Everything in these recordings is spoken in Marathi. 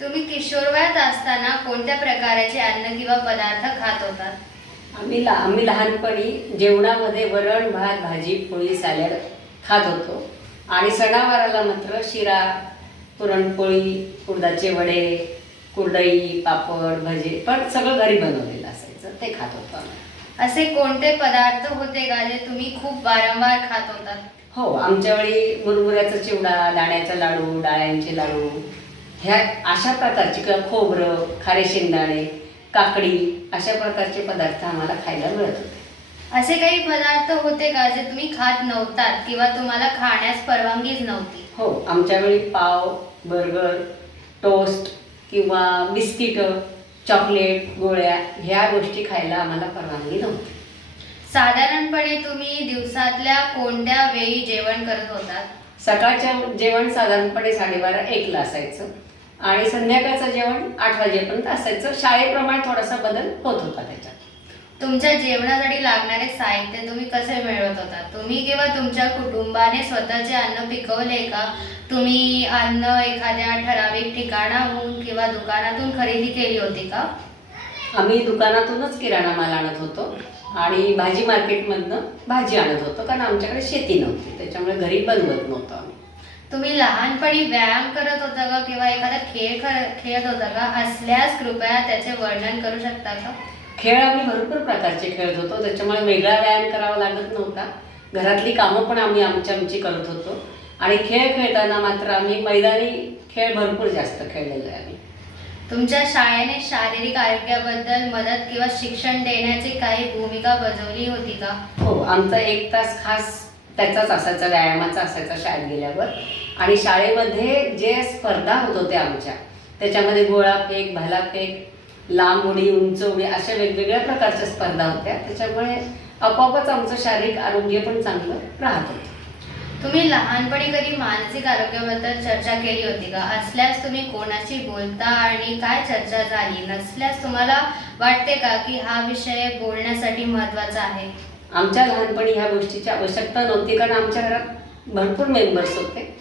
तुम्ही किशोरवयात असताना कोणत्या प्रकारचे अन्न किंवा पदार्थ खात होतात? आम्ही लहानपणी जेवणामध्ये वरण भात भाजी पोळी सॅलड खात होतो आणि सणावाराला मात्र शिरा पुरणपोळी उडदाचे वडे कुरडई पापड भजे पण सगळं घरी बनवलेलं असायचं ते खात होतो आम्ही. असे कोणते पदार्थ होते का जे तुम्ही खूप वारंवार खात होतात? हो, आमच्या वेळी मुरमुऱ्याचा चिवडा दाण्याचा लाडू डाळ्यांचे लाडू ह्या अशा प्रकारची किंवा खोबरं खारे शेंगदाणे काकडी अशा प्रकारचे पदार्थ आम्हाला खायला मिळत होते. असे काही पदार्थ होते का जे तुम्ही खात नव्हतात किंवा तुम्हाला खाण्यास परवानगीच नव्हती? हो, आमच्या वेळी पाव बर्गर टोस्ट किंवा बिस्किटं चॉकलेट गोळ्या ह्या गोष्टी खायला आम्हाला परवानगी नव्हती. साधारणपणे तुम्ही दिवसातल्या कोणत्या वेळी जेवण करत होतात? सकाळचं जेवण साधारणपणे 12:30-1ला असायचं आणि संध्याकाळचं जेवण 8 वाजेपर्यंत असायचं. शाळेप्रमाणे थोडासा बदल होत होता त्याच्यात. तुमच्या जेवणासाठी लागणारे साहित्य तुम्ही कसे मिळवत होता? तुम्ही किंवा तुमच्या कुटुंबाने स्वतःचे अन्न पिकवले का? तुम्ही अन्न एखाद्या ठराविक ठिकाणाहून किंवा दुकानातून खरेदी केली होती का? आम्ही दुकानातूनच किराणा माल आणत होतो आणि भाजी मार्केटमधनं भाजी आणत होतो कारण आमच्याकडे शेती नव्हती त्याच्यामुळे घरी बनवत नव्हतं आम्ही. तुम्ही लहानपणी व्यायाम करत होता का किंवा एखादा खेळत होता का? असल्यास कृपया त्याचे वर्णन करू शकता का? खेळ आम्ही भरपूर प्रकारचे खेळत होतो त्याच्यामुळे वेगळा व्यायाम करावा लागत नव्हता. घरातली कामं पण आम्ही आमची करत होतो आणि खेळ खेळताना मात्र आम्ही मैदानी खेळ भरपूर जास्त खेळलेलो आहे आम्ही. तुमच्या शाळेने शारीरिक आरोग्याबद्दल मदत किंवा शिक्षण देण्याची काही भूमिका बजावली होती का? हो, आमचा 1 तास खास त्याचाच असायचा व्यायामाचा असायचा शाळेत गेल्यावर आणि शाळेमध्ये जे स्पर्धा होत होत्या आमच्या त्याच्यामध्ये गोळाफेक भालाफेक लांब उडी उंच उडी अशा वेगवेगळ्या प्रकारच्या स्पर्धा होत्या त्याच्यामुळे आपोआपच आमचं शारीरिक आरोग्य पण चांगलं राहत होतं. तुम्ही लहानपणी कधी मानसिक आरोग्याबद्दल चर्चा केली होती का? असल्यास तुम्ही कोणाशी बोलता आणि काय चर्चा झाली? नसल्यास तुम्हाला वाटते का की हा विषय बोलण्यासाठी महत्त्वाचा आहे? आमच्या लहानपणी ह्या गोष्टीची आवश्यकता नव्हती कारण आमच्या घरात भरपूर मेंबर्स होते.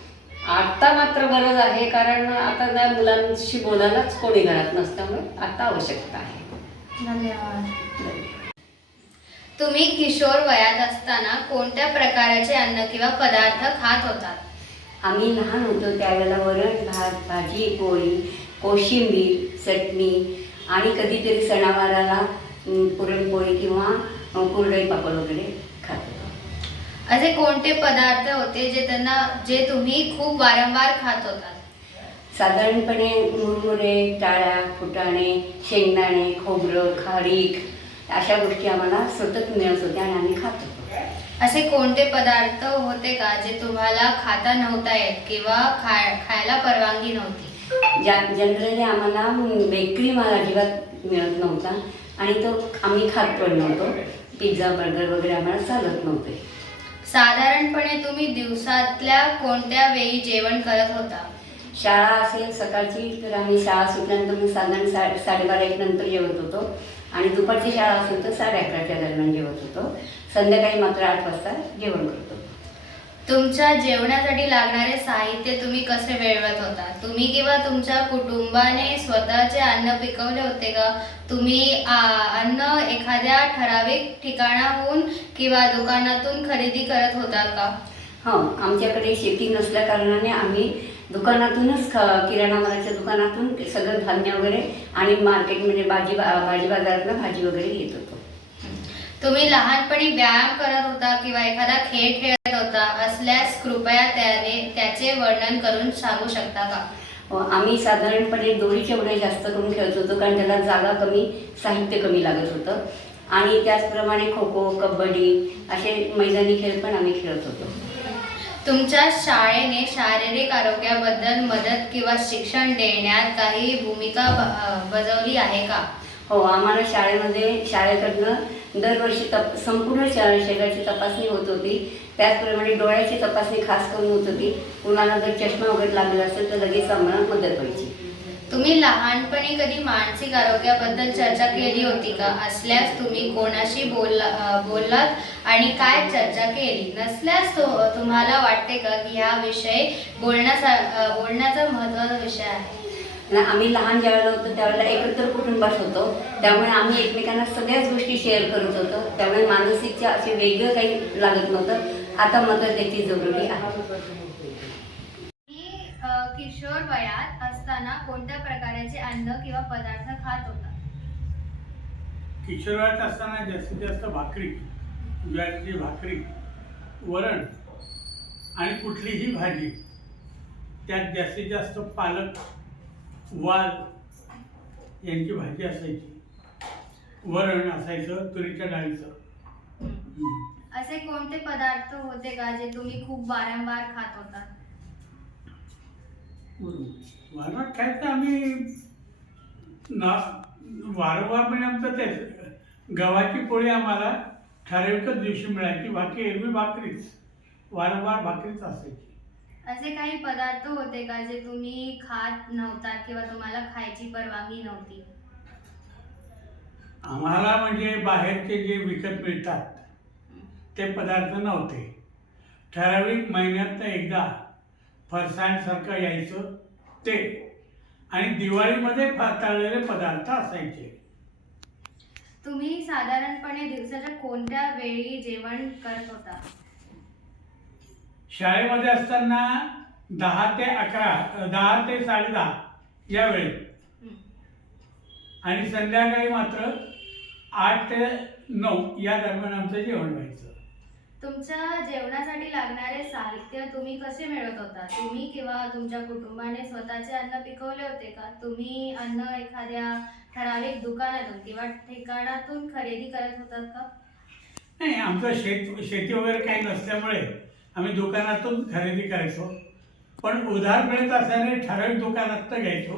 आत्ता मात्र गरज आहे कारण आता त्या मुलांशी बोलायलाच कोणी घरात नसल्यामुळे आता आवश्यकता आहे. धन्यवाद. तुम्ही किशोर वयात असताना कोणत्या प्रकारचे अन्न किंवा पदार्थ खात होतात? आम्ही लहान होतो त्यावेळेला वरण भात भाजी पोळी कोशिंबीर चटणी आणि कधीतरी सणावाराला पुरणपोळी किंवा कुरडई पापड वगैरे खात होतो. असे कोणते पदार्थ होते जे तुम्ही खूप वारंवार खात होतात? साधारणपणे मुरमुरे टाळ्या फुटाणे शेंगदाणे खोबरं खारीक अशा गोष्टी आम्हाला सतत मिळत होत्या आणि आम्ही खात होतो. असे कोणते पदार्थ होते का जे तुम्हाला खाता नव्हता येत किंवा खायला परवानगी नव्हती? जनरली आम्हाला बेकरी माल अजिबात मिळत नव्हता आणि तो आम्ही खात पण नव्हतो. पिझ्झा बर्गर वगैरे आम्हाला चालत नव्हते. साधारणपणे तुम्ही दिवसातल्या कोणत्या वेळी जेवण करत होता? शाळा असेल सकाळची तर आम्ही शाळा सुटल्यानंतर मग साधारण 12:30-1 नंतर जेवत होतो आणि दुपारची शाळा असेल तर 11:30च्या दरम्यान जेवत होतो. संध्याकाळी मात्र 8 वाजता जेवण करत होतो. तुमच्या जेवणासाठी लागणारे साहित्य तुम्ही कसे मिळवत होता? तुम्ही किंवा तुमच्या कुटुंबाने स्वतःचे अन्न पिकवले होते का? तुम्ही अन्न एखाद्या ठराविक ठिकाणाहून किंवा दुकानातून खरेदी करत होता का? हो, आमच्याकडे शेती नसल्या कारणाने आम्ही दुकानातूनच किराणा मालाच्या दुकानातून सगळं धान्य वगैरे आणि मार्केटमध्ये भाजी बाजारातनं भाजी वगैरे घेत होतो. तुम्ही लहानपणी व्यायाम करत होता किंवा एखादा खेळ खेळत होता? असल्यास कृपया त्याचे वर्णन करून सांगू शकता का? आम्ही साधारणपणे दोरीच्या उड्या जास्त करून खेळत होतो कारण त्याला जागा कमी साहित्य कमी लागत होतं आणि त्याचप्रमाणे खो खो कबड्डी असे मैदानी खेळ पण आम्ही खेळत होतो. तुमच्या शाळेने शारीरिक आरोग्याबद्दल मदत किंवा शिक्षण देण्यात काही भूमिका बजावली आहे का? हो, आम्हाला शाळेकडनं दरवर्षी संपूर्ण शरीराची तपासणी होत होती. त्याचप्रमाणे डोळ्याची तपासणी खास करून होत होती. कुणाला जर चष्मा वगैरे लागला असेल तर लगेच आम्हाला मदत व्हायची. तुम्ही लहानपणी कधी मानसिक आरोग्याबद्दल चर्चा केली होती का? असल्यास तुम्ही कोणाशी बोललात आणि काय चर्चा केली? नसल्यास तुम्हाला वाटते का की हा विषय बोलण्याचा महत्त्वाचा विषय आहे? आणि आम्ही लहान ज्यावेळेला होतो त्यावेळेला एकत्र कुटुंबात होतो, त्यामुळे आम्ही एकमेकांना सगळ्याच गोष्टी शेअर करत होतो, त्यामुळे मानसिकच्या असे वेगळं काही लागत नव्हतं. आता मात्र त्याची जरुरी आहे. किशोर वयात असताना कोणत्या प्रकारचे अन्न किंवा पदार्थ खात होता? किशोरवयात असताना जास्तीत जास्त भाकरी, ज्वारीची भाकरी, वरण आणि कुठलीही भाजी, त्यात जास्तीत जास्त पालक, वाल यांची भाजी असायची, वरण असायचं तुरीच्या डाळीचं. असे कोणते पदार्थ होते का जे तुम्ही खूप वारंवार खात होता? वारंवार खायचं आम्ही वारंवार म्हणजे आमचं तेच गव्हाची पोळी आम्हाला ठराविकच दिवशी मिळायची, बाकी एरवी भाकरीच, वारंवार भाकरीच असायची. असे काही पदार्थ होते का जे तुम्ही खात नव्हता किंवा तुम्हाला खायची परवानगी नव्हती? आम्हाला म्हणजे बाहेरचे जे विकत मिळतात ते पदार्थ नव्हते. ठराविक महिन्यातनं एकदा फरसाणसारखं यायचं ते, आणि दिवाळीमध्ये तळलेले पदार्थ असायचे. तुम्ही साधारणपणे दिवसाच्या कोणत्या वेळी जेवण करत होता? शाळेमध्ये असताना 10 ते 11, 10 ते 10:30 या वेळेत, आणि संध्याकाळी मात्र 8 ते 9 या दरम्यान आमचं जेवण व्हायचं. तुमच्या जेवणासाठी लागणारे साहित्य तुम्ही कसे मिळवत होता? तुम्ही किंवा तुमच्या कुटुंबाने स्वतःचे अन्न पिकवले होते का? तुम्ही अन्न एखाद्या ठराविक दुकानातून किंवा ठिकाणातून खरेदी करत होतात का? नाही, आमचं शेती वगैरे काही नसल्यामुळे आम्ही दुकानातून खरेदी करायचो, पण उधार मिळत असल्याने ठराविक दुकानात घ्यायचो.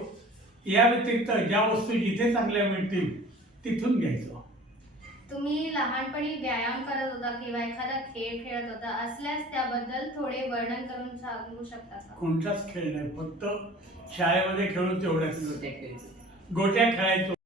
या व्यतिरिक्त ज्या वस्तू जिथे चांगल्या मिळतील तिथून घ्यायचो. तुम्ही लहानपणी व्यायाम करत होता किंवा एखादा खेळ खेळत होता, असल्यास त्याबद्दल थोडे वर्णन करून सांगू शकता का? कोणताच खेळ नाही, फक्त शाळेमध्ये खेळून तेवढ्याच. गोट्या खेळायचो. गोट्या खेळायचो.